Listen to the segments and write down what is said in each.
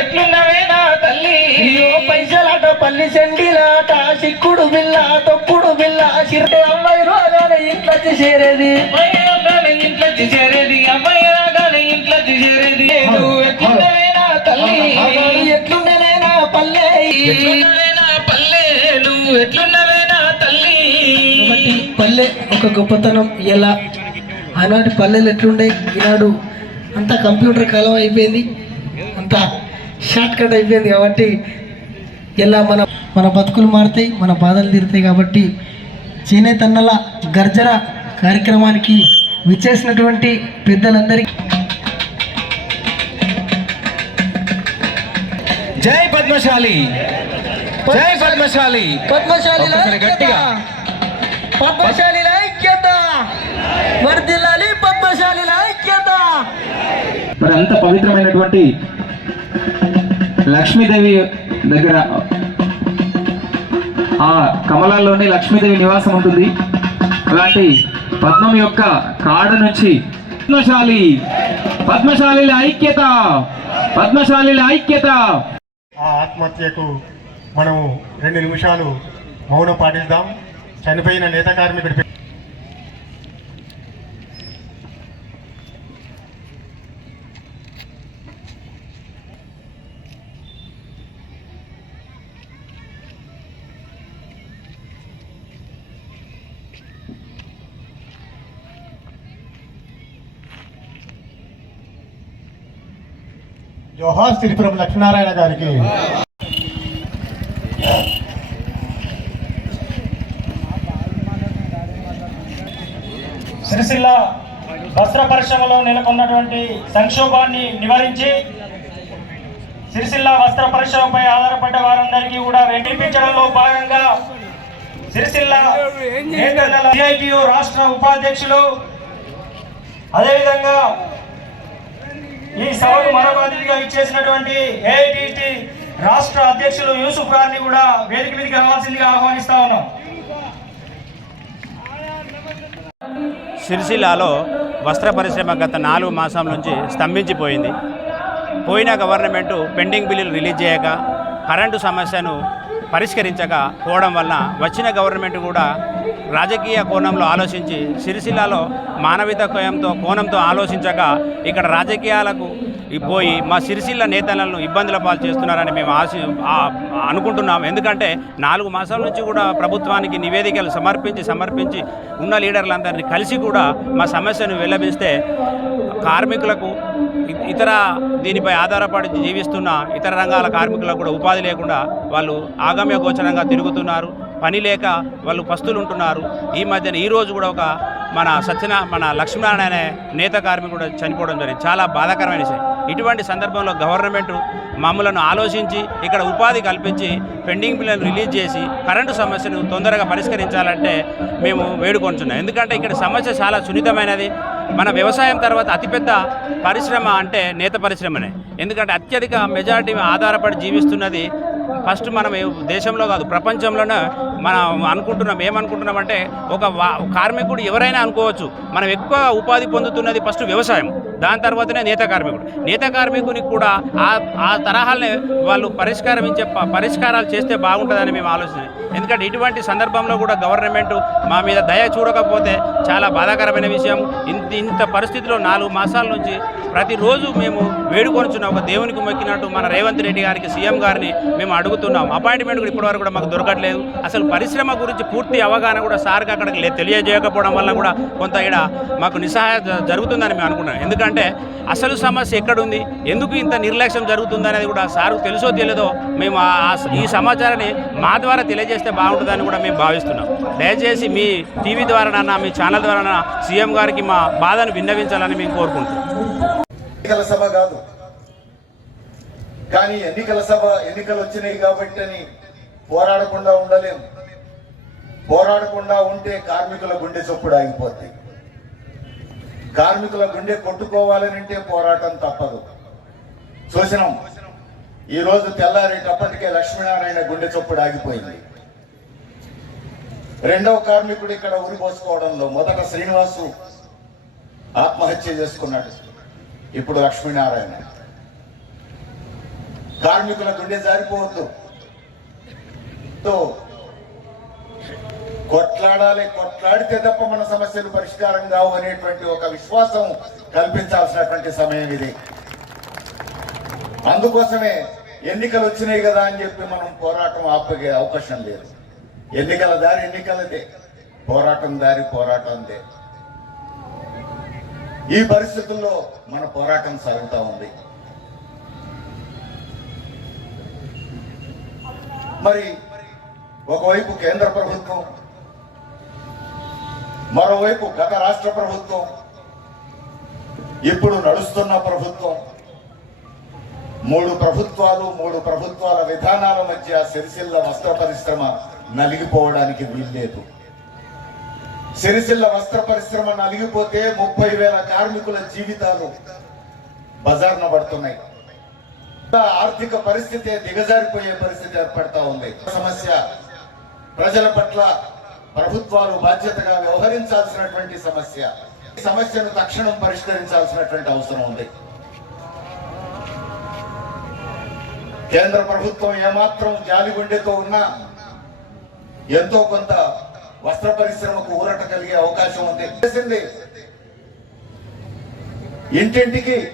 ఎట్లున్నవే నా తల్లి? అయ్యో పైసలాట పల్లి చెండిలాట సిక్కుడు బిల్ల తొక్కుడు బిల్ల చిరటే అమ్మాయి రోగాల ఇంట్లో చేరేది. అమ్మాయి రాగానే ఇంట్లో చేరేది అమ్మాయి రాగానే ఇంట్లో చేరేది. ఎట్లున్నవే నా తల్లి? ఎట్లుండేనే నా పల్లె? ఎట్లున్నవే నా పల్లె? నువ్వు ఎట్లున్నవే నా తల్లి? పల్లె ఒక గొప్పతనం. ఎలా? ఆనాటి పల్లెలు ఎట్లుండే? ఈనాడు అంతా కంప్యూటర్ కాలం అయిపోయింది. అంతా షార్ట్ కట్ అయిపోయింది కాబట్టి ఎలా మన మన బతుకులు మారుతాయి మన బాధలు తీరుతాయి కాబట్టి చేనేతన్నల గర్జన కార్యక్రమానికి విచ్చేసినటువంటి పెద్దలందరికీ జై పద్మశాలి. జై పద్మశాలి పద్మశాలి. గట్టిగా. పద్మశాలి ఐక్యత. వర్ధిల్లాలి పద్మశాలి ఐక్యత. మరి అంత పవిత్రమైనటువంటి లక్ష్మీదేవి దగ్గర ఆ కమలాల్లోనే లక్ష్మీదేవి నివాసం ఉంటుంది. అలాంటి పద్మం యొక్క కాడ నుంచి పద్మశాలి పద్మశాలి ఐక్యత పద్మశాలి ఐక్యత. ఆ ఆత్మహత్యకు మనము రెండు నిమిషాలు మౌనం పాటిద్దాం. చనిపోయిన నేత కార్మికుడి జోహార్ శ్రీపురం లక్ష్మీనారాయణ గారికి. సిరిసిల్ల వస్త్ర పరిశ్రమలో నెలకొన్నటువంటి సంక్షోభాన్ని నివారించి సిరిసిల్ల వస్త్ర పరిశ్రమపై ఆధారపడ్డ వారందరికీ కూడా వినిపించడంలో భాగంగా సిరిసిల్ల రాష్ట్ర ఉపాధ్యక్షులు అదేవిధంగా ఈ సభకు మరొక అతిథిగా ఇచ్చేసినటువంటి ఏఐటిటి రాష్ట్ర అధ్యక్షులు యూసుఫ్ గారిని కూడా వేదిక మీదకి రావాల్సిందిగా ఆహ్వానిస్తా ఉన్నాం. సిరిసిల్లాలో వస్త్ర పరిశ్రమ గత నాలుగు మాసాల నుంచి స్తంభించిపోయింది. పోయిన గవర్నమెంటు పెండింగ్ బిల్లులు రిలీజ్ చేయక కరెంటు సమస్యను పరిష్కరించక పోవడం వలన వచ్చిన గవర్నమెంట్ కూడా రాజకీయ కోణంలో ఆలోచించి సిరిసిల్లలో మానవిత కోయంతో కోణంతో ఆలోచించక ఇక్కడ రాజకీయాలకు పోయి మా సిరిసిల్ల నేతలను ఇబ్బందుల పాలు చేస్తున్నారని మేము ఆశ అనుకుంటున్నాం. ఎందుకంటే నాలుగు మాసాల నుంచి కూడా ప్రభుత్వానికి నివేదికలు సమర్పించి సమర్పించి ఉన్న లీడర్లందరినీ కలిసి కూడా మా సమస్యను వెల్లబిస్తే కార్మికులకు ఇతర దీనిపై ఆధారపడి జీవిస్తున్న ఇతర రంగాల కార్మికులకు కూడా ఉపాధి లేకుండా వాళ్ళు ఆగమ్య గోచరంగా తిరుగుతున్నారు. పని లేక వాళ్ళు పస్తులు ఉంటున్నారు ఈ మధ్యన ఈరోజు కూడా ఒక మన సత్యన మన లక్ష్మీనారాయణ అనే నేత కార్మికుడు చనిపోవడం జరిగింది. చాలా బాధాకరమైన విషయం. ఇటువంటి సందర్భంలో గవర్నమెంట్ మమ్మలను ఆలోచించి ఇక్కడ ఉపాధి కల్పించి పెండింగ్ బిల్లను రిలీజ్ చేసి కరెంటు సమస్యను తొందరగా పరిష్కరించాలంటే మేము వేడుకొంటున్నాం. ఎందుకంటే ఇక్కడ సమస్య చాలా సున్నితమైనది. మన వ్యవసాయం తర్వాత అతిపెద్ద పరిశ్రమ అంటే నేత పరిశ్రమనే. ఎందుకంటే అత్యధిక మెజారిటీ ఆధారపడి జీవిస్తున్నది ఫస్ట్ మనం దేశంలో కాదు ప్రపంచంలోనే మనం అనుకుంటున్నాం ఏమనుకుంటున్నాం అంటే ఒక వా- కార్మికుడు ఎవరైనా అనుకోవచ్చు మనం ఎక్కువ ఉపాధి పొందుతున్నది ఫస్ట్ వ్యవసాయం. దాని తర్వాతనే నేత కార్మికుడు. నేత కార్మికునికి కూడా ఆ ఆ తరహాలనే వాళ్ళు పరిష్కారం ప- పరిష్కారాలు చేస్తే బాగుంటుందని మేము ఆలోచన. ఎందుకంటే ఇటువంటి సందర్భంలో కూడా గవర్నమెంట్ మా మీద దయ చూడకపోతే చాలా బాధాకరమైన విషయం. ఇంత ఇంత పరిస్థితిలో నాలుగు మాసాల నుంచి ప్రతిరోజు మేము వేడుకొనిచున్న ఒక దేవునికి మొక్కినట్టు మన రేవంత్ రెడ్డి గారికి సీఎం గారిని మేము అడుగుతున్నాం. అపాయింట్మెంట్ కూడా ఇప్పటివరకు కూడా మాకు దొరకట్లేదు. అసలు పరిశ్రమ గురించి పూర్తి అవగాహన కూడా సార్కి అక్కడికి తెలియజేయకపోవడం వల్ల కూడా కొంత ఇక్కడ మాకు నిస్సహాయ జరుగుతుందని మేము అనుకున్నాం ఎందుకంటే అసలు సమస్య ఎక్కడుంది? ఎందుకు ఇంత నిర్లక్ష్యం జరుగుతుంది అనేది కూడా సార్ తెలుసో తెలియదో మేము ఆ- ఈ సమాచారాన్ని మా ద్వారా తెలియజేస్తే బాగుంటుందని కూడా మేము భావిస్తున్నాం. దయచేసి మీ టీవీ ద్వారానన్నా మీ ఛానల్ ద్వారా సీఎం గారికి మా బాధను విన్నవించాలని మేము కోరుకుంటున్నాం. ఎన్నికల సభ కాదు. కానీ ఎన్నికల సభ ఎన్నికలు వచ్చినాయి కాబట్టి అని పోరాడకుండా ఉండలేం. పోరాడకుండా ఉంటే కార్మికుల గుండె చొప్పుడు ఆగిపోతాయి కార్మికుల గుండె కొట్టుకోవాలనంటే పోరాటం తప్పదు. చూసినాం? ఈ రోజు తెల్లారేటప్పటికే లక్ష్మీనారాయణ గుండె చొప్పుడు ఆగిపోయింది. రెండవ కార్మికుడు ఇక్కడ ఉరిపోసుకోవడంలో మొదట శ్రీనివాసు ఆత్మహత్య చేసుకున్నాడు. ఇప్పుడు లక్ష్మీనారాయణ. కార్మికుల గుండె జారిపోవద్దు. తో కొట్లాడాలి కొట్లాడితే తప్ప మన సమస్యలు పరిష్కారం కావు అనేటువంటి ఒక విశ్వాసం కల్పించాల్సినటువంటి సమయం ఇది. అందుకోసమే ఎన్నికలు వచ్చినాయి కదా అని చెప్పి మనం పోరాటం ఆపగే అవకాశం లేదు. ఎన్నికల దారి ఎన్నికలదే. పోరాటం దారి పోరాటందే. ఈ పరిస్థితుల్లో మన పోరాటం సాగుతూ ఉంది. మరి ఒకవైపు కేంద్ర ప్రభుత్వం మరోవైపు గత రాష్ట్ర ప్రభుత్వం ఇప్పుడు నడుస్తున్న ప్రభుత్వం మూడు ప్రభుత్వాలు మూడు ప్రభుత్వాల విధానాల మధ్య సిరిసిల్ల వస్త్ర పరిశ్రమ నలిగిపోవడానికి వీల్లేదు. సిరిసిల్ల వస్త్ర పరిశ్రమ నలిగిపోతే ముప్పై వేల కార్మికుల జీవితాలు బజార్న పడుతున్నాయి. ఆర్థిక పరిస్థితి దిగజారిపోయే పరిస్థితి ఏర్పడతా ఉంది. సమస్య ప్రజల పట్ల ప్రభుత్వాలు బాధ్యతగా వ్యవహరించాల్సినటువంటి సమస్య. ఈ సమస్యను తక్షణం పరిష్కరించాల్సినటువంటి అవసరం ఉంది. కేంద్ర ప్రభుత్వం ఏమాత్రం జాలిగుండెతో ఉన్నా ఎంతో కొంత వస్త్ర పరిశ్రమకు ఊరట కలిగే అవకాశం ఉంది. చేసింది. ఇంటింటికి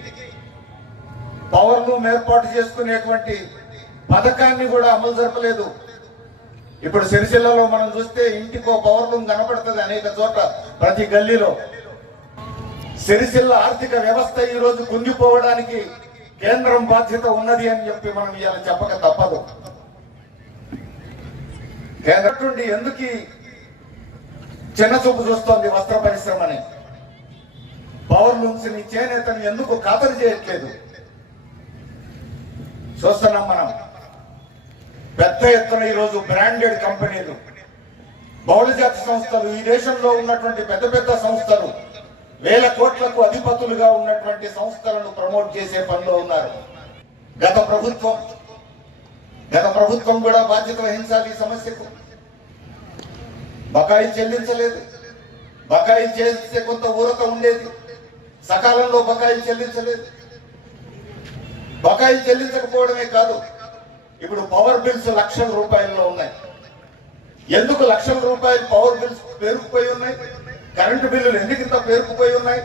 పవర్ను ఏర్పాటు చేసుకునేటువంటి పథకాన్ని కూడా అమలు జరపలేదు. ఇప్పుడు సిరిసిల్లలో మనం చూస్తే ఇంటికో పవర్ లూమ్ కనపడుతుంది అనేక చోట ప్రతి గల్లీలో. సిరిసిల్ల ఆర్థిక వ్యవస్థ ఈ రోజు కుంగిపోవడానికి కేంద్రం బాధ్యత ఉన్నది అని చెప్పి మనం ఇవాళ చెప్పక తప్పదు. కేంద్రం ఎందుకు చిన్న చూపు చూస్తోంది వస్త్ర పరిశ్రమని పవర్ లూమ్స్ని చేనేతను ఎందుకు ఖాతరు చేయట్లేదు? చూస్తున్నాం మనం. పెద్ద ఎత్తున ఈరోజు బ్రాండెడ్ కంపెనీలు బహుళజాతి సంస్థలు ఈ దేశంలో ఉన్నటువంటి పెద్ద పెద్ద సంస్థలు వేల కోట్లకు అధిపతులుగా ఉన్నటువంటి సంస్థలను ప్రమోట్ చేసే పనిలో ఉన్నారు. గత ప్రభుత్వం గత ప్రభుత్వం కూడా బాధ్యత వహించాలి ఈ సమస్యకు. బకాయి చెల్లించలేదు. బకాయి చేస్తే కొంత ఊరత ఉండేది. సకాలంలో బకాయి చెల్లించలేదు. బకాయి చెల్లించకపోవడమే కాదు ఇప్పుడు పవర్ బిల్స్ లక్షల రూపాయల్లో ఉన్నాయి. ఎందుకు లక్షల రూపాయలు పవర్ బిల్స్ పేరుకుపోయి ఉన్నాయి? కరెంటు బిల్లులు ఎందుకు ఇంత పేరుకుపోయి ఉన్నాయి?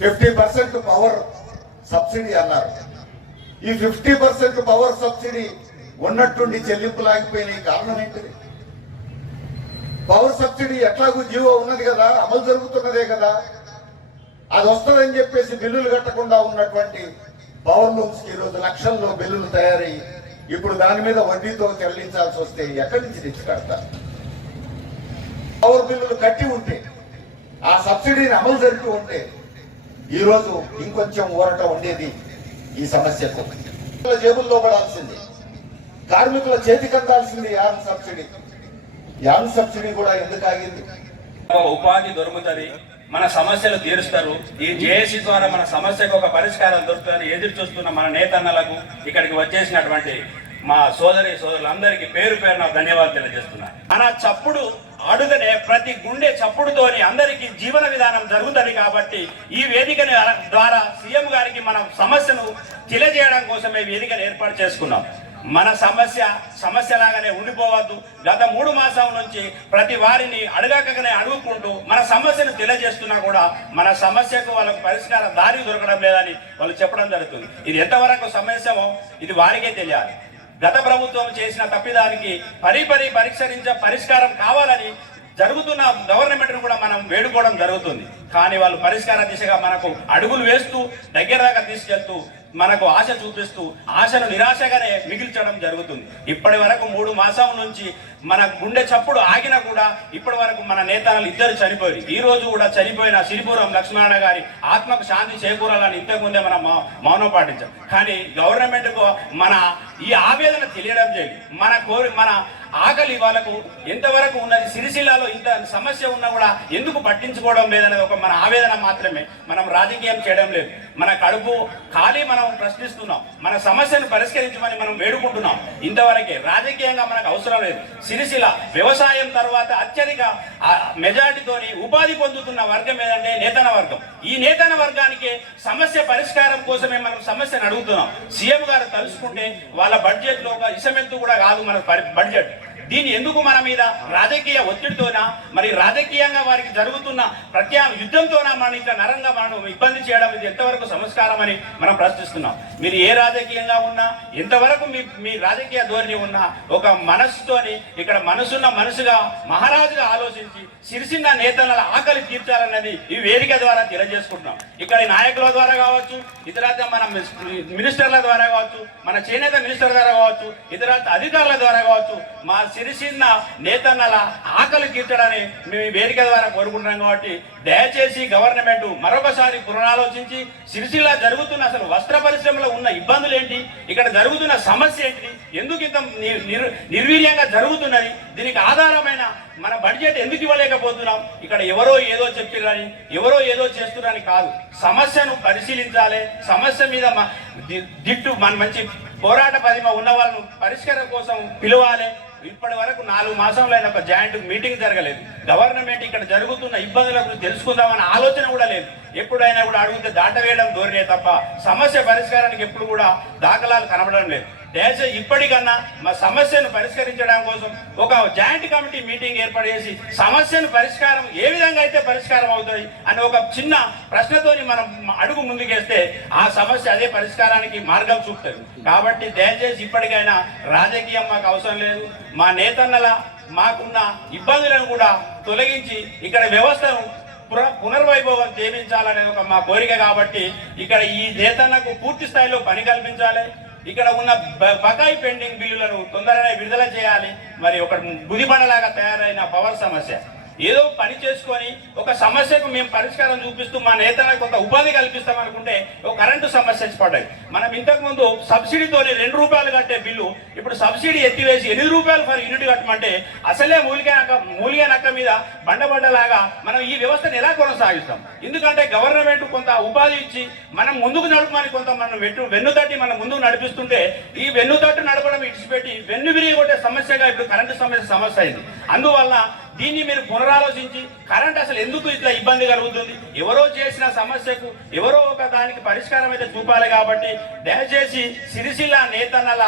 ఫిఫ్టీ పర్సెంట్ పవర్ సబ్సిడీ అన్నారు. ఈ ఫిఫ్టీ పర్సెంట్ పవర్ సబ్సిడీ ఉన్నట్టుండి చెల్లింపు లాగిపోయినాయి కారణం ఏంటిది? పవర్ సబ్సిడీ ఎట్లాగూ జీవో ఉన్నది కదా అమలు జరుగుతున్నదే కదా. అది వస్తుందని చెప్పేసి బిల్లులు కట్టకుండా ఉన్నటువంటి పవర్ లూమ్స్ ఈరోజు లక్షల్లో బిల్లులు తయారయ్యి ఇప్పుడు దాని మీద వడ్డీతో చెల్లించాల్సి వస్తే ఎక్కడి నుంచి తెచ్చి కడతారు పవర్ బిల్లులు కట్టి ఉంటే ఆ సబ్సిడీని అమలు జరిపి ఉంటే ఈ రోజు ఇంకొంచెం ఊరట ఉండేది ఈ సమస్యకు కార్మికుల జేబుల్లో పడాల్సింది. కార్మికుల చేతికి అందాల్సింది యాన్ సబ్సిడీ. యాన్ సబ్సిడీ కూడా ఎందుకు ఆగింది? ఉపాధి దొరుకుతుంది మన సమస్యలు తీరుస్తారు. ఈ జేఏసీ ద్వారా మన సమస్యకు ఒక పరిష్కారం దొరుకుతుందని ఎదురు చూస్తున్న మన నేతన్నలకు ఇక్కడికి వచ్చేసినటువంటి మా సోదరి సోదరులందరికీ పేరు పేరున ధన్యవాదాలు తెలియజేస్తున్నాను మన చప్పుడు అడుగనే ప్రతి గుండె చప్పుడుతోని అందరికీ జీవన విధానం జరుగుతుంది కాబట్టి ఈ వేదికని ద్వారా సీఎం గారికి మనం సమస్యను తెలియజేయడం కోసమే వేదికను ఏర్పాటు చేసుకున్నాం. మన సమస్య సమస్యలాగానే ఉండిపోవద్దు. గత మూడు మాసం నుంచి ప్రతి వారిని అడగకనే అడుగుకుంటూ మన సమస్యను తెలియజేస్తున్నా కూడా మన సమస్యకు వాళ్ళకు పరిష్కార దారి దొరకడం లేదని వాళ్ళు చెప్పడం జరుగుతుంది. ఇది ఎంతవరకు సమస్యమో ఇది వారికే తెలియాలి. గత ప్రభుత్వం చేసిన తప్పిదానికి పరి పరి పరిష్కరించ పరిష్కారం కావాలని జరుగుతున్న గవర్నమెంట్ను కూడా మనం వేడుకోవడం జరుగుతుంది. కానీ వాళ్ళు పరిష్కార దిశగా మనకు అడుగులు వేస్తూ దగ్గర దాకా తీసుకెళ్తూ మనకు ఆశ చూపిస్తూ ఆశను నిరాశగానే మిగిల్చడం జరుగుతుంది. ఇప్పటి వరకు మూడు మాసం నుంచి మన గుండె చప్పుడు ఆగినా కూడా ఇప్పటి వరకు మన నేతలు ఇద్దరు చనిపోయారు. ఈ రోజు కూడా చనిపోయిన సిరిపురం లక్ష్మణ గారి ఆత్మకు శాంతి చేకూరాలని ఇంతకుముందే మనం మౌనం పాటించాం. కానీ గవర్నమెంట్కు మన ఈ ఆవేదన తెలియడం చేయదు మన కోరి మన ఆకలి వాళ్ళకు ఎంతవరకు ఉన్నది సిరిసిల్లాలో ఇంత సమస్య ఉన్నా కూడా ఎందుకు పట్టించుకోవడం లేదనేది ఒక మన ఆవేదన మాత్రమే. మనం రాజకీయం చేయడం లేదు. మన కడుపు ఖాళీ మనం ప్రశ్నిస్తున్నాం. మన సమస్యను పరిష్కరించమని మనం వేడుకుంటున్నాం. ఇంతవరకే రాజకీయంగా మనకు అవసరం లేదు. సిరిసిల వ్యవసాయం తర్వాత అత్యధిక మెజార్టీతోని ఉపాధి పొందుతున్న వర్గం ఏదంటే నేతన వర్గం. ఈ నేతన వర్గానికి సమస్య పరిష్కారం కోసమే మనం సమస్యను అడుగుతున్నాం. సీఎం గారు తలుచుకుంటే వాళ్ళ బడ్జెట్లో ఒక ఇసమెంతు కూడా కాదు మన బడ్జెట్ దీన్ని ఎందుకు మన మీద రాజకీయ ఒత్తిడితోనా మరి రాజకీయంగా వారికి జరుగుతున్న ప్రత్యా యుద్ధంతోనా మనం ఇట్లా నరంగా మనం ఇబ్బంది చేయడం ఇది ఎంతవరకు సంస్కారం అని మనం ప్రశ్నిస్తున్నాం. మీరు ఏ రాజకీయంగా ఉన్నా ఎంతవరకు మీ మీ రాజకీయ ధోరణి ఉన్నా ఒక మనస్సుతోని ఇక్కడ మనసున్న మనసుగా మహారాజుగా ఆలోచించి సిరిసిన్న నేతల ఆకలి తీర్చాలన్నది ఈ వేదిక ద్వారా తెలియజేసుకుంటున్నాం. ఇక్కడ నాయకుల ద్వారా కావచ్చు ఇతర మన మినిస్టర్ల ద్వారా కావచ్చు మన చేనేత మినిస్టర్ ద్వారా కావచ్చు ఇతర అధికారుల ద్వారా కావచ్చు మా సిరిసిన్న నేతన్నల ఆకలి తీర్చడాన్ని మేము వేదిక ద్వారా కోరుకుంటున్నాం కాబట్టి దయచేసి గవర్నమెంట్ మరొకసారి పునరాలోచించి సిరిసిల్ల జరుగుతున్న అసలు వస్త్ర పరిశ్రమలో ఉన్న ఇబ్బందులు ఏంటి? ఇక్కడ జరుగుతున్న సమస్య ఏంటి? ఎందుకు ఇంత ని- నిర్వీర్యంగా జరుగుతున్నది? దీనికి ఆధారమైన మన బడ్జెట్ ఎందుకు ఇవ్వలేకపోతున్నాం? ఇక్కడ ఎవరో ఏదో చెప్పిరని ఎవరో ఏదో చేస్తున్నారని కాదు. సమస్యను పరిశీలించాలి. సమస్య మీద దిట్టు మన మంచి పోరాట పదిమ ఉన్న వాళ్ళను పరిష్కారం కోసం పిలవాలి. ఇప్పటి వరకు నాలుగు మాసంలో ఆయన ఒక జాయింట్ మీటింగ్ జరగలేదు. గవర్నమెంట్ ఇక్కడ జరుగుతున్న ఇబ్బందుల గురించి తెలుసుకుందామన్న ఆలోచన కూడా లేదు. ఎప్పుడైనా కూడా అడిగితే దాటవేయడం ధోరణే తప్ప సమస్య పరిష్కారానికి ఎప్పుడు కూడా దాఖలాలు కనబడడం లేదు. దయచేసి ఇప్పటికన్నా మా సమస్యను పరిష్కరించడం కోసం ఒక జాయింట్ కమిటీ మీటింగ్ ఏర్పాటు చేసి సమస్యను పరిష్కారం ఏ విధంగా అయితే పరిష్కారం అవుతుంది అని ఒక చిన్న ప్రశ్నతోని మనం అడుగు ముందుకేస్తే ఆ సమస్య అదే పరిష్కారానికి మార్గం చూపుతుంది. కాబట్టి దయచేసి ఇప్పటికైనా రాజకీయం మాకు అవసరం లేదు. మా నేతన్నల మాకున్న ఇబ్బందులను కూడా తొలగించి ఇక్కడ వ్యవస్థను పునర్వైభవం చేయించాలనే ఒక మా కోరిక కాబట్టి ఇక్కడ ఈ నేతన్నకు పూర్తి స్థాయిలో పని కల్పించాలి. ఇక్కడ ఉన్న బకాయి పెండింగ్ బిల్లులను తొందరగా విడుదల చేయాలి. మరి ఒక గుదిబండలాగా తయారైన పవర్ సమస్య. ఏదో పని చేసుకొని ఒక సమస్యకు మేము పరిష్కారం చూపిస్తూ మా నేతలకు కొంత ఉపాధి కల్పిస్తాం అనుకుంటే ఒక కరెంటు సమస్య పడ్డాయి మనం ఇంతకు ముందు సబ్సిడీతోనే రెండు రూపాయలు కట్టే బిల్లు ఇప్పుడు సబ్సిడీ ఎత్తివేసి ఎనిమిది రూపాయలు ఫర్ యూనిట్ కట్టమంటే అసలే మూలిగా నక్క నక్క మీద బండబడ్డలాగా మనం ఈ వ్యవస్థను ఎలా కొనసాగిస్తాం? ఎందుకంటే గవర్నమెంట్ కొంత ఉపాధి ఇచ్చి మనం ముందుకు నడపమని కొంత మనం వెన్ను వెన్నుతట్టి మనం ముందుకు నడిపిస్తుంటే ఈ వెన్నుతట్టు నడపడం ఇచ్చిపెట్టి వెన్ను విరిగి కొట్టే సమస్యగా ఇప్పుడు కరెంటు సమస్య సమస్య అయింది. అందువల్ల దీన్ని మీరు పునరాలోచించి కరెంట్ అసలు ఎందుకు ఇట్లా ఇబ్బంది కలుగుతుంది? ఎవరో చేసిన సమస్యకు ఎవరో ఒక దానికి పరిష్కారం అయితే చూపాలి కాబట్టి దయచేసి సిరిసిల్ల నేతన్నల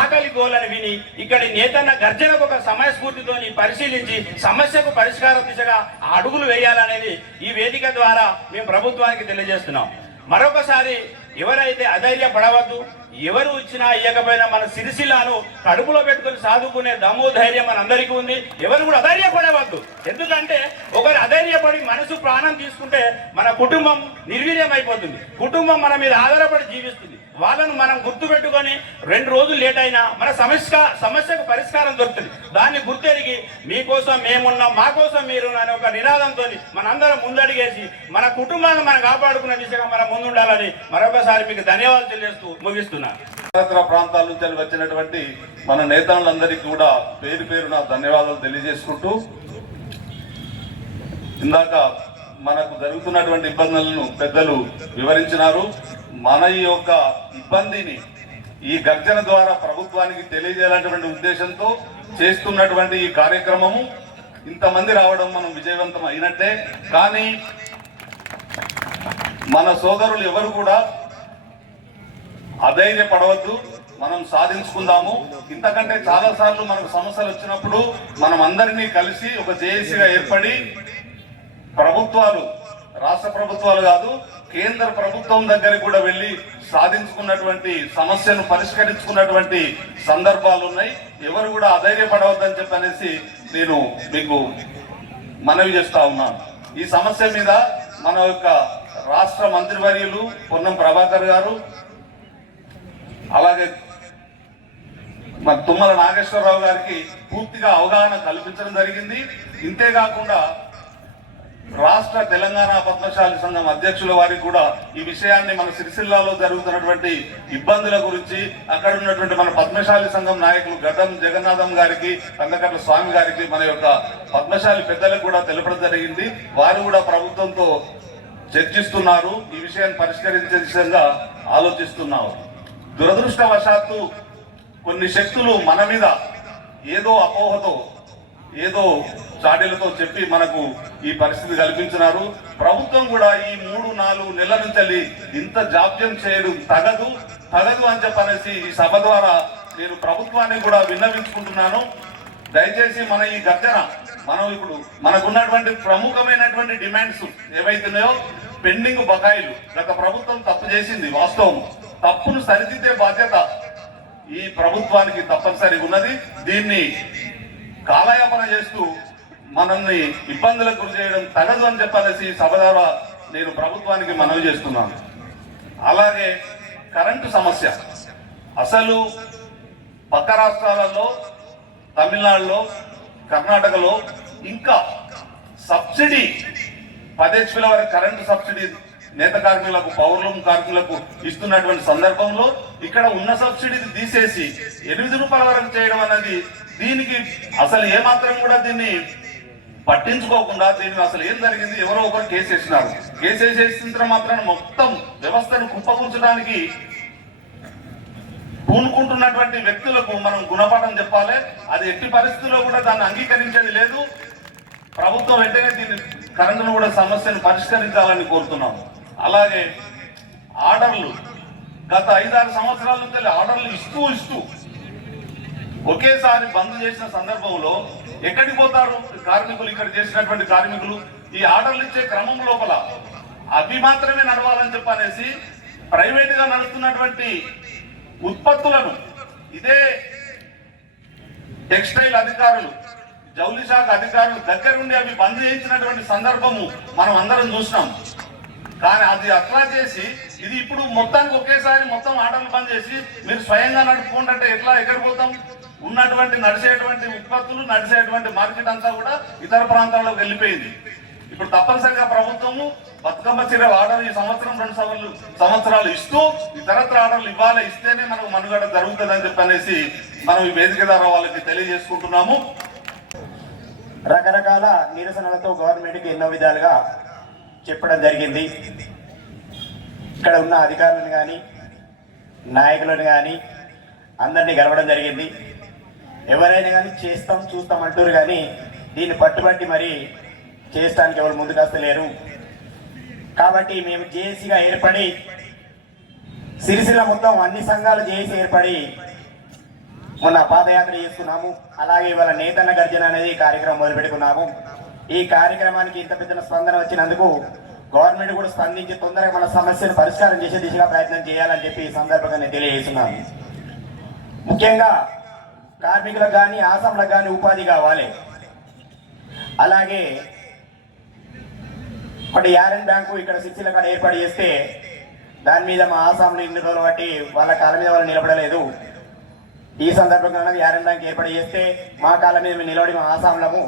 ఆకలి గోలని విని ఇక్కడి నేతన్న గర్జనకు ఒక సమయస్ఫూర్తితోని పరిశీలించి సమస్యకు పరిష్కారం దిశగా ఆ అడుగులు వేయాలనేది ఈ వేదిక ద్వారా మేము ప్రభుత్వానికి తెలియజేస్తున్నాం. మరొకసారి ఎవరైతే అధైర్య పడవద్దు ఎవరు ఇచ్చినా ఇవ్వకపోయినా మన సిరిసిల్లాను కడుపులో పెట్టుకొని సాదుకునే దమ్ము ధైర్యం మనందరికీ ఉంది. ఎవరు కూడా అధైర్యపడవద్దు. ఎందుకంటే ఒకరు అధైర్యపడి మనసు ప్రాణం తీసుకుంటే మన కుటుంబం నిర్వీర్యం అయిపోతుంది కుటుంబం మన మీద ఆధారపడి జీవిస్తుంది. వాళ్ళను మనం గుర్తుపెట్టుకొని రెండు రోజులు లేట్ అయినా మన సమస్య సమస్యకు పరిష్కారం దొరుకుతుంది. దాన్ని గుర్తెరిగి మీకోసం మేమున్నాం మా కోసం మీరు అనే ఒక నినాదంతో మనందరం ముందడిగేసి మన కుటుంబాన్ని మనం కాపాడుకునే దిశగా మనం ముందుండాలని మరొకసారి మీకు ధన్యవాదాలు తెలియజేస్తూ ముగిస్తున్నాను ప్రాంతాల నుంచి వచ్చినటువంటి మన నేతలందరికీ కూడా పేరు పేరున ధన్యవాదాలు తెలియజేసుకుంటూ ఇందాక మనకు జరుగుతున్నటువంటి ఇబ్బందులను పెద్దలు వివరించినారు. మన ఈ యొక్క ఇబ్బందిని ఈ గర్జన ద్వారా ప్రభుత్వానికి తెలియజేయాలన్నటువంటి ఉద్దేశంతో చేస్తున్నటువంటి ఈ కార్యక్రమము ఇంతమంది రావడం మనం విజయవంతం అయినట్టే. కానీ మన సోదరులు ఎవరు కూడా అధైర్యపడవద్దు మనం సాధించుకుందాము. ఇంతకంటే చాలా సార్లు మనకు సమస్యలు వచ్చినప్పుడు మనం అందరినీ కలిసి ఒక జేఏసీగా ఏర్పడి ప్రభుత్వాలు రాష్ట్ర ప్రభుత్వాలు కాదు కేంద్ర ప్రభుత్వం దగ్గరికి కూడా వెళ్ళి సాధించుకున్నటువంటి సమస్యను పరిష్కరించుకున్నటువంటి సందర్భాలు ఉన్నాయి. ఎవరు కూడా అధైర్యపడవద్దని చెప్పనేసి నేను మీకు మనవి చేస్తా ఉన్నాను. ఈ సమస్య మీద మన యొక్క రాష్ట్ర మంత్రివర్యులు పొన్నం ప్రభాకర్ గారు అలాగే మన తుమ్మల నాగేశ్వరరావు గారికి పూర్తిగా అవగాహన కల్పించడం జరిగింది. ఇంతేకాకుండా రాష్ట్ర తెలంగాణ పద్మశాలి సంఘం అధ్యక్షుల వారికి కూడా ఈ విషయాన్ని మన సిరిసిల్లాలో జరుగుతున్నటువంటి ఇబ్బందుల గురించి అక్కడ ఉన్నటువంటి మన పద్మశాలి సంఘం నాయకులు గడ్డం జగన్నాథం గారికి కందకట్ల స్వామి గారికి మన యొక్క పద్మశాలి పెద్దలకు కూడా తెలపడం జరిగింది. వారు కూడా ప్రభుత్వంతో చర్చిస్తున్నారు. ఈ విషయాన్ని పరిష్కరించే దిశగా ఆలోచిస్తున్నారు దురదృష్టవశాత్తు కొన్ని శక్తులు మన మీద ఏదో అపోహతో ఏదో చాడీలతో చెప్పి మనకు ఈ పరిస్థితి కల్పించినారు. ప్రభుత్వం కూడా ఈ మూడు నాలుగు నెలల నుంచి ఇంత జాప్యం చేయడం తగదు తగదు అని చెప్పనేసి ఈ సభ ద్వారా నేను ప్రభుత్వాన్ని కూడా విన్నవించుకుంటున్నాను. దయచేసి మన ఈ గర్జన మనం ఇప్పుడు మనకున్నటువంటి ప్రముఖమైనటువంటి డిమాండ్స్ ఏవైతున్నాయో పెండింగ్ బకాయిలు. గత ప్రభుత్వం తప్పు చేసింది వాస్తవం. తప్పును సరిదిద్దే బాధ్యత ఈ ప్రభుత్వానికి తప్పనిసరిగా ఉన్నది. దీన్ని కాలయాపన చేస్తూ మనల్ని ఇబ్బందులకు గురి చేయడం తగదు అని చెప్పనేసి సభ ద్వారా నేను ప్రభుత్వానికి మనవి చేస్తున్నాను. అలాగే కరెంటు సమస్య. అసలు పక్క రాష్ట్రాలలో తమిళనాడులో కర్ణాటకలో ఇంకా సబ్సిడీ పదేక్షల వారి వరకు కరెంటు సబ్సిడీ నేత కార్మికులకు పౌరులం కార్మికులకు ఇస్తున్నటువంటి సందర్భంలో ఇక్కడ ఉన్న సబ్సిడీని తీసేసి ఎనిమిది రూపాయల వరకు చేయడం అనేది దీనికి అసలు ఏమాత్రం కూడా దీన్ని పట్టించుకోకుండా దీనికి అసలు ఏం జరిగింది? ఎవరో ఒకరు కేసు వేసినారు. కేసు వేసేసిన మాత్రం మొత్తం వ్యవస్థను కుప్పకూర్చడానికి పూనుకుంటున్నటువంటి వ్యక్తులకు మనం గుణపాఠం చెప్పాలి. అది ఎట్టి పరిస్థితుల్లో కూడా దాన్ని అంగీకరించేది లేదు. ప్రభుత్వం వెంటనే దీన్ని కరెంటును కూడా సమస్యను పరిష్కరించాలని కోరుతున్నాం. అలాగే ఆర్డర్లు గత ఐదారు సంవత్సరాల నుంచి ఆర్డర్లు ఇస్తూ ఇస్తూ ఒకేసారి బంద్ చేసిన సందర్భంలో ఎక్కడికి పోతారు? కార్మికులు ఇక్కడ చేసినటువంటి కార్మికులు ఈ ఆర్డర్లు ఇచ్చే క్రమం లోపల అవి మాత్రమే నడవాలని చెప్పనేసి ప్రైవేట్గా నడుస్తున్నటువంటి ఉత్పత్తులను ఇదే టెక్స్టైల్ అధికారులు జౌలి శాఖ అధికారులు దగ్గరుండి అవి బంద్ చేయించినటువంటి సందర్భము మనం అందరం చూసినాం. కానీ అది అట్లా చేసి ఇది ఇప్పుడు మొత్తానికి ఒకేసారి మొత్తం ఆటలు బంద్ చేసి మీరు స్వయంగా నడుపుకుంటే ఎట్లా? ఎక్కడికి పోతాం? ఉన్నటువంటి నడిచేటువంటి ఉత్పత్తులు నడిచేటువంటి మార్కెట్ అంతా కూడా ఇతర ప్రాంతాలకు వెళ్ళిపోయింది. ఇప్పుడు తప్పనిసరిగా ప్రభుత్వము బతుకమ్మ చీర ఆర్డర్ ఈ సంవత్సరం రెండు సంవత్సరాలు సంవత్సరాలు ఇస్తూ ఇతరత్ర ఆర్డర్లు ఇవ్వాలి ఇస్తేనే మనకు మనుగడ జరుగుతుంది అని చెప్పనేసి మనం ఈ వేదిక ద్వారా వాళ్ళకి తెలియజేసుకుంటున్నాము. రకరకాల నిరసనలతో గవర్నమెంట్కి ఎన్నో విధాలుగా చెప్పడం జరిగింది. ఇక్కడ ఉన్న అధికారులను కానీ నాయకులను కానీ అందరినీ గెలవడం జరిగింది. ఎవరైనా కానీ చేస్తాం చూస్తాం అంటారు కానీ దీన్ని పట్టుబట్టి మరి చేస్తానికి ఎవరు ముందుకు వస్తలేరు కాబట్టి మేము జేఏసీగా ఏర్పడి సిరిసిల్ల మొత్తం అన్ని సంఘాలు జేఏసీ ఏర్పడి మొన్న పాదయాత్ర చేసుకున్నాము అలాగే ఇవాళ నేతన్న గర్జన అనేది కార్యక్రమం మొదలుపెట్టుకున్నాము ఈ కార్యక్రమానికి ఇంత పెద్ద స్పందన వచ్చినందుకు గవర్నమెంట్ కూడా స్పందించి తొందరగా మన సమస్యను పరిష్కారం చేసే దిశగా ప్రయత్నం చేయాలని చెప్పి ఈ సందర్భంగా నేను తెలియజేస్తున్నాను. ముఖ్యంగా కార్మికులకు కానీ ఆసాంలకు కానీ ఉపాధి కావాలి. అలాగే ఒకటి యారన్ బ్యాంకు ఇక్కడ సిక్స్ల కాడ ఏర్పాటు చేస్తే దాని మీద మా ఆసాంలో ఇన్ని రోజులు బట్టి వాళ్ళ కాళ్ళ మీద వాళ్ళు నిలబడలేదు. ఈ సందర్భంగా యారన్ బ్యాంక్ ఏర్పాటు చేస్తే మా కాళ్ళ మీద మేము నిలబడి మా ఆసాంలము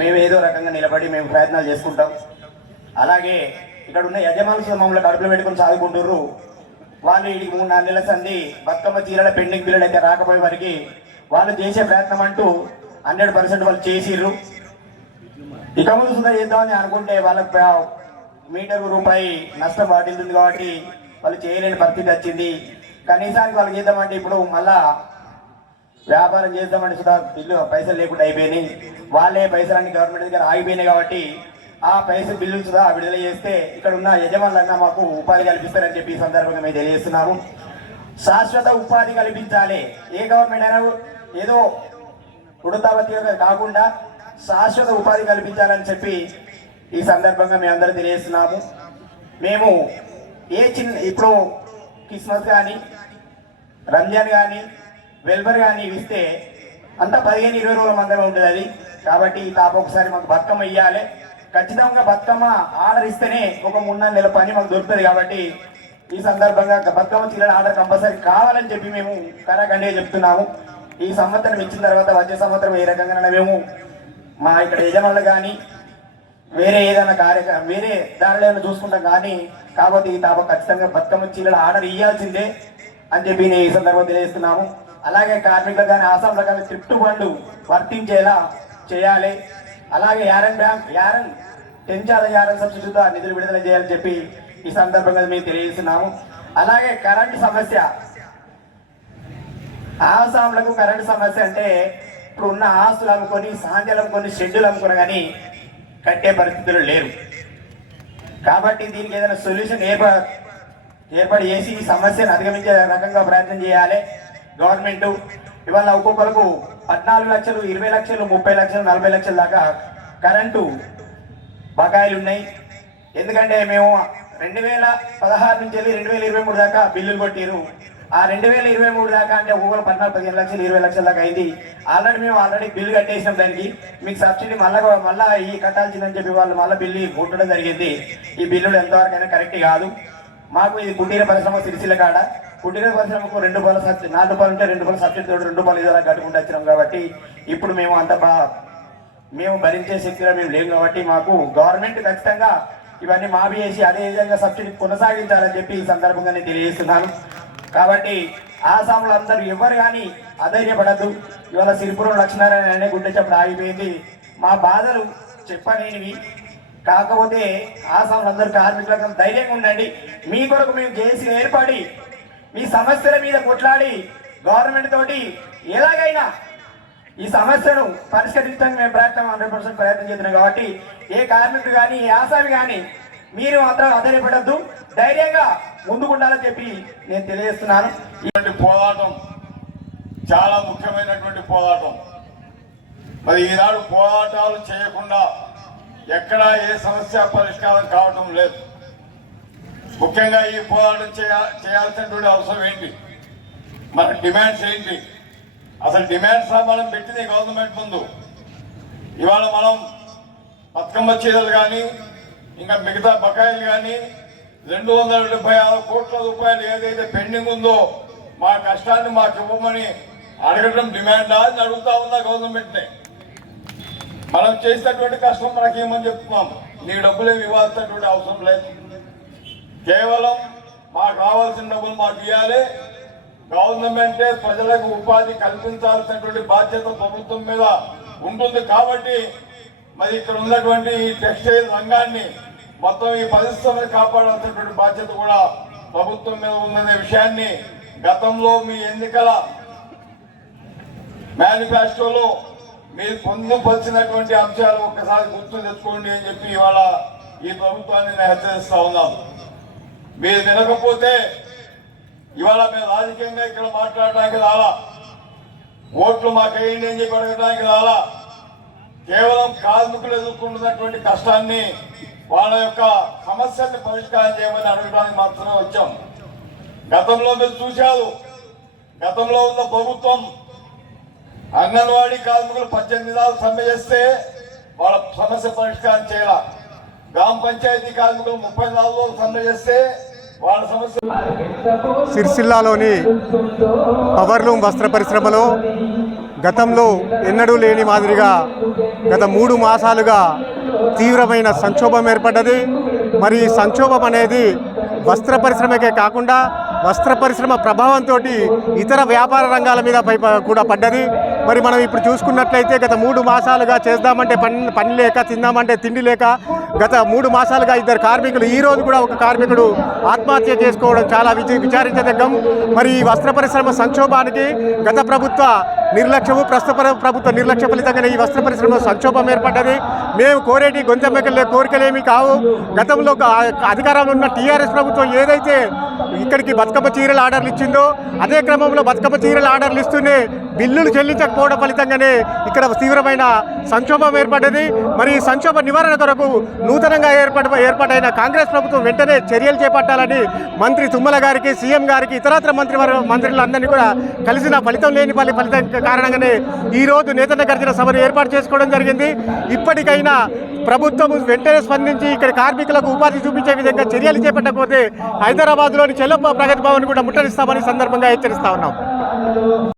మేము ఏదో రకంగా నిలబడి మేము ప్రయత్నాలు చేసుకుంటాం. అలాగే ఇక్కడ ఉన్న యజమానులు మమ్మల్ని కడుపులో పెట్టుకుని చదువుకుంటుర్రు వాళ్ళు వీడికి మూడు నాలుగు నెలల సంది బతుకమ్మ చీరల పెండింగ్ బిల్లులు అయితే రాకపోయే వారికి వాళ్ళు చేసే ప్రయత్నం అంటూ హండ్రెడ్ పర్సెంట్ వాళ్ళు చేసిర్రు. ఇక ముందు సుధా చేద్దామని అనుకుంటే వాళ్ళకి మీటర్ రూపాయి నష్టం వాటిల్తుంది కాబట్టి వాళ్ళు చేయలేని పరిస్థితి వచ్చింది. కనీసానికి వాళ్ళు చేద్దామంటే ఇప్పుడు మళ్ళా వ్యాపారం చేద్దామంటే సుధా ఇల్లు పైసలు లేకుండా అయిపోయినాయి. వాళ్ళే పైసలన్నీ గవర్నమెంట్ దగ్గర ఆగిపోయినాయి కాబట్టి ఆ పైసలు బిల్లులు సుధా విడుదల చేస్తే ఇక్కడ ఉన్న యజమానులన్నా మాకు ఉపాధి కల్పిస్తారని చెప్పి ఈ సందర్భంగా మేము తెలియజేస్తున్నాము. శాశ్వత ఉపాధి కల్పించాలి. ఏ గవర్నమెంట్ అయినా ఏదో ఉడతావతిగా కాకుండా శాశ్వత ఉపాధి కల్పించాలని చెప్పి ఈ సందర్భంగా మేము అందరూ తెలియజేస్తున్నాము. మేము ఏ చిన్న ఇప్పుడు క్రిస్మస్ కానీ రంజాన్ కానీ వెల్బర్ కానీ ఇస్తే అంత పదిహేను ఇరవై రోజుల మందమే ఉంటుంది అది. కాబట్టి ఈ తాప ఒకసారి మాకు బతుకమ్మ ఇవ్వాలి ఖచ్చితంగా బతుకమ్మ ఆర్డర్ ఇస్తేనే ఒక మూడు నాలుగు నెలల పని మాకు దొరుకుతుంది కాబట్టి ఈ సందర్భంగా బతుకమ్మ చీరల ఆర్డర్ కంపల్సరీ కావాలని చెప్పి మేము కరాఖండిగా చెప్తున్నాము. ఈ సంవత్సరం ఇచ్చిన తర్వాత వచ్చే సంవత్సరం ఏ రకంగా మేము మా ఇక్కడ యజమానులు కానీ వేరే ఏదైనా కార్యక్రమం వేరే దానిలో చూసుకుంటాం కానీ కాకపోతే ఈ తాప ఖచ్చితంగా బతుకమ్మ చీరల ఆర్డర్ ఇవ్వాల్సిందే అని చెప్పి నేను ఈ సందర్భంగా తెలియజేస్తున్నాము. అలాగే కార్మికులు కానీ ఆసాం కానీ త్రిప్టు బండ్లు వర్తించేలా చేయాలి. అలాగే యారన్ బ్యాంక్ యారన్ పెంచాల యారన్ సబ్సిడీతో నిధులు విడుదల చేయాలని చెప్పి ఈ సందర్భంగా మేము తెలియజేస్తున్నాము. అలాగే కరెంటు సమస్య ఆసాములకు కరెంటు సమస్య అంటే ఇప్పుడు ఉన్న ఆస్తులు అమ్ముకొని సాంధ్యాలు అమ్ముకొని షెడ్యూల్ అమ్ముకుని కానీ కట్టే పరిస్థితులు లేరు కాబట్టి దీనికి ఏదైనా సొల్యూషన్ ఏప ఏర్పాటు చేసి ఈ సమస్యను అధిగమించే రకంగా ప్రయత్నం చేయాలి. గవర్నమెంట్ ఇవాళ ఒక్కొక్కరికి పద్నాలుగు లక్షలు ఇరవై లక్షలు ముప్పై లక్షలు నలభై లక్షల దాకా కరెంటు బకాయిలు ఉన్నాయి. ఎందుకంటే మేము రెండు వేల పదహారు నుంచి వెళ్ళి రెండు వేల ఇరవై మూడు దాకా బిల్లులు కొట్టిరు ఆ రెండు వేల ఇరవై మూడు దాకా అంటే ఒక్కొక్కరు పద్నాలుగు పదిహేను లక్షలు ఇరవై లక్షల దాకా అయింది. ఆల్రెడీ మేము ఆల్రెడీ బిల్లు కట్టేసినాం దానికి. మీకు సబ్సిడీ మళ్ళా మళ్ళా ఈ కట్టాల్సిందని చెప్పి వాళ్ళు మళ్ళీ బిల్లు కొట్టడం జరిగింది. ఈ బిల్లులు ఎంతవరకు అయినా కరెక్ట్ కాదు. మాకు ఇది కుటీర పరిశ్రమ సిరిసిల్ల కాడ. కుటీర పరిశ్రమకు రెండు రూపాయల సబ్సిడీ నాలుగు రూపాయలు ఉంటే రెండు రూపాయల సబ్సిడీ తోడు రెండు రూపాయలు ఇదివరకు కట్టుకుంటూ వచ్చినాం కాబట్టి ఇప్పుడు మేము అంత బా మేము భరించే శక్తిలో మేము లేము కాబట్టి మాకు గవర్నమెంట్ ఖచ్చితంగా ఇవన్నీ మాఫీ చేసి అదే విధంగా సబ్సిడీ కొనసాగించాలని చెప్పి ఈ సందర్భంగా నేను తెలియజేస్తున్నాను. కాబట్టి ఆసాములు అందరూ ఎవరు కానీ అధైర్యపడద్దు. ఇవాళ సిరిపురం లక్ష్మీనారాయణ అనే గుడ్డ చెప్పడం ఆగిపోయింది. మా బాధలు చెప్పలేనివి. కాకపోతే ఆసాములు అందరూ కార్మికులకు ధైర్యంగా ఉండండి. మీ కొరకు మేము చేసి ఏర్పడి మీ సమస్యల మీద కొట్లాడి గవర్నమెంట్ తోటి ఎలాగైనా ఈ సమస్యను పరిష్కరించడానికి మేము ప్రయత్నం హండ్రెడ్ పర్సెంట్ ప్రయత్నం చేస్తున్నాం కాబట్టి ఏ కార్మికుడు కానీ ఏ ఆసామి కానీ మీరు మాత్రం అధైర్యపడద్దు. ధైర్యంగా ముందుకుండాలని చెప్పి నేను తెలియజేస్తున్నాను. ఇటువంటి పోరాటం చాలా ముఖ్యమైనటువంటి పోరాటం. మరి ఈనాడు పోరాటాలు చేయకుండా ఎక్కడా ఏ సమస్య పరిష్కారం కావటం లేదు. ముఖ్యంగా ఈ పోరాటం చేయాల్సినటువంటి అవసరం ఏంటి? మన డిమాండ్స్ ఏంటి? అసలు డిమాండ్స్ మనం పెట్టింది గవర్నమెంట్ ముందు. ఇవాళ మనం బతుకమ్మ చీరలు కానీ ఇంకా మిగతా బకాయిలు కానీ రెండు వందల డెబ్బై ఆరు కోట్ల రూపాయలు ఏదైతే పెండింగ్ ఉందో మా కష్టాన్ని మాకు ఇవ్వమని అడగడం డిమాండా అని అడుగుతా ఉందా గవర్నమెంట్ని. మనం చేసినటువంటి కష్టం మనకి ఏమని చెప్తున్నాం? నీ డబ్బులు ఇవ్వాల్సినటువంటి అవసరం లేదు. కేవలం మాకు కావాల్సిన డబ్బులు మాకు ఇవ్వాలి గవర్నమెంటే ప్రజలకు ఉపాధి కల్పించాల్సినటువంటి బాధ్యత ప్రభుత్వం మీద ఉంటుంది కాబట్టి మరి ఇక్కడ ఉన్నటువంటి ఈ టెక్స్టైల్ రంగాన్ని మొత్తం ఈ పరిశ్రమను కాపాడాల్సినటువంటి బాధ్యత కూడా ప్రభుత్వం మీద ఉందనే విషయాన్ని గతంలో మీ ఎన్నికల మేనిఫెస్టోలో మీరు పొందుపరిచినటువంటి అంశాలు ఒక్కసారి గుర్తు తెచ్చుకోండి అని చెప్పి ఇవాళ ఈ ప్రభుత్వాన్ని నేను హెచ్చరిస్తా ఉన్నాను. మీరు వినకపోతే ఇవాళ మేము రాజకీయంగా ఇక్కడ మాట్లాడడానికి రాలా. ఓట్లు మాకేయండి అని చెప్పి అడగడానికి రాలా. కేవలం కార్మికులు ఎదుర్కొంటున్నటువంటి కష్టాన్ని వాళ్ళ యొక్క సమస్యల్ని పరిష్కారం చేయమని అడగడానికి మాత్రమే వచ్చాం. గతంలో మీరు చూశారు గతంలో ఉన్న ప్రభుత్వం అంగన్వాడీ కార్మికులు పద్దెనిమిది నెలలు సమ్మె చేస్తే వాళ్ళ సమస్య పరిష్కారం చేయాల. గ్రామ పంచాయతీ కార్మికులు ముప్పై నాలుగు రోజులు సమ్మె చేస్తే వాళ్ళ సమస్య సిరిసిల్లాలోని పవర్లూమ్ వస్త్ర పరిశ్రమలో గతంలో ఎన్నడూ లేని మాదిరిగా గత మూడు మాసాలుగా తీవ్రమైన సంక్షోభం ఏర్పడ్డది. మరి ఈ సంక్షోభం అనేది వస్త్ర పరిశ్రమకే కాకుండా వస్త్ర పరిశ్రమ ప్రభావంతో ఇతర వ్యాపార రంగాల మీద కూడా పడ్డది. మరి మనం ఇప్పుడు చూసుకున్నట్లయితే గత మూడు మాసాలుగా చేద్దామంటే పని పని లేక తిందామంటే తిండి లేక గత మూడు మాసాలుగా ఇద్దరు కార్మికులు ఈ రోజు కూడా ఒక కార్మికుడు ఆత్మహత్య చేసుకోవడం చాలా విచి విచారించదగ్గం. మరి ఈ వస్త్ర పరిశ్రమ సంక్షోభానికి గత ప్రభుత్వ నిర్లక్ష్యము ప్రస్తుత ప్రభుత్వ నిర్లక్ష్య ఫలితంగానే ఈ వస్త్ర పరిశ్రమ సంక్షోభం ఏర్పడ్డది. మేము కోరేటి గొంతెమ్మకలే కోరికలేమి కావు. గతంలో అధికారంలో ఉన్న టీఆర్ఎస్ ప్రభుత్వం ఏదైతే ఇక్కడికి బతుకమ్మ చీరల ఆర్డర్లు ఇచ్చిందో అదే క్రమంలో బతుకమ్మ చీరల ఆర్డర్లు ఇస్తూనే బిల్లులు చెల్లించకపోవడం ఫలితంగానే ఇక్కడ తీవ్రమైన సంక్షోభం ఏర్పడ్డది. మరి ఈ సంక్షోభ నివారణ కొరకు నూతనంగా ఏర్పడ ఏర్పాటైన కాంగ్రెస్ ప్రభుత్వం వెంటనే చర్యలు చేపట్టాలని మంత్రి తుమ్మల గారికి సీఎం గారికి ఇతరత్ర మంత్రి మంత్రులందరినీ కూడా కలిసిన ఫలితం లేని ఫలితం కారణంగానే ఈ రోజు నేతన్న గర్జన సభను ఏర్పాటు చేసుకోవడం జరిగింది. ఇప్పటికైనా ప్రభుత్వం వెంటనే స్పందించి ఇక్కడ కార్మికులకు ఉపాధి చూపించే విధంగా చర్యలు చేపట్టకపోతే హైదరాబాద్లోని చెల్లప్ప ప్రగతి భవన్ కూడా ముట్టడిస్తామని సందర్భంగా హెచ్చరిస్తా ఉన్నాం.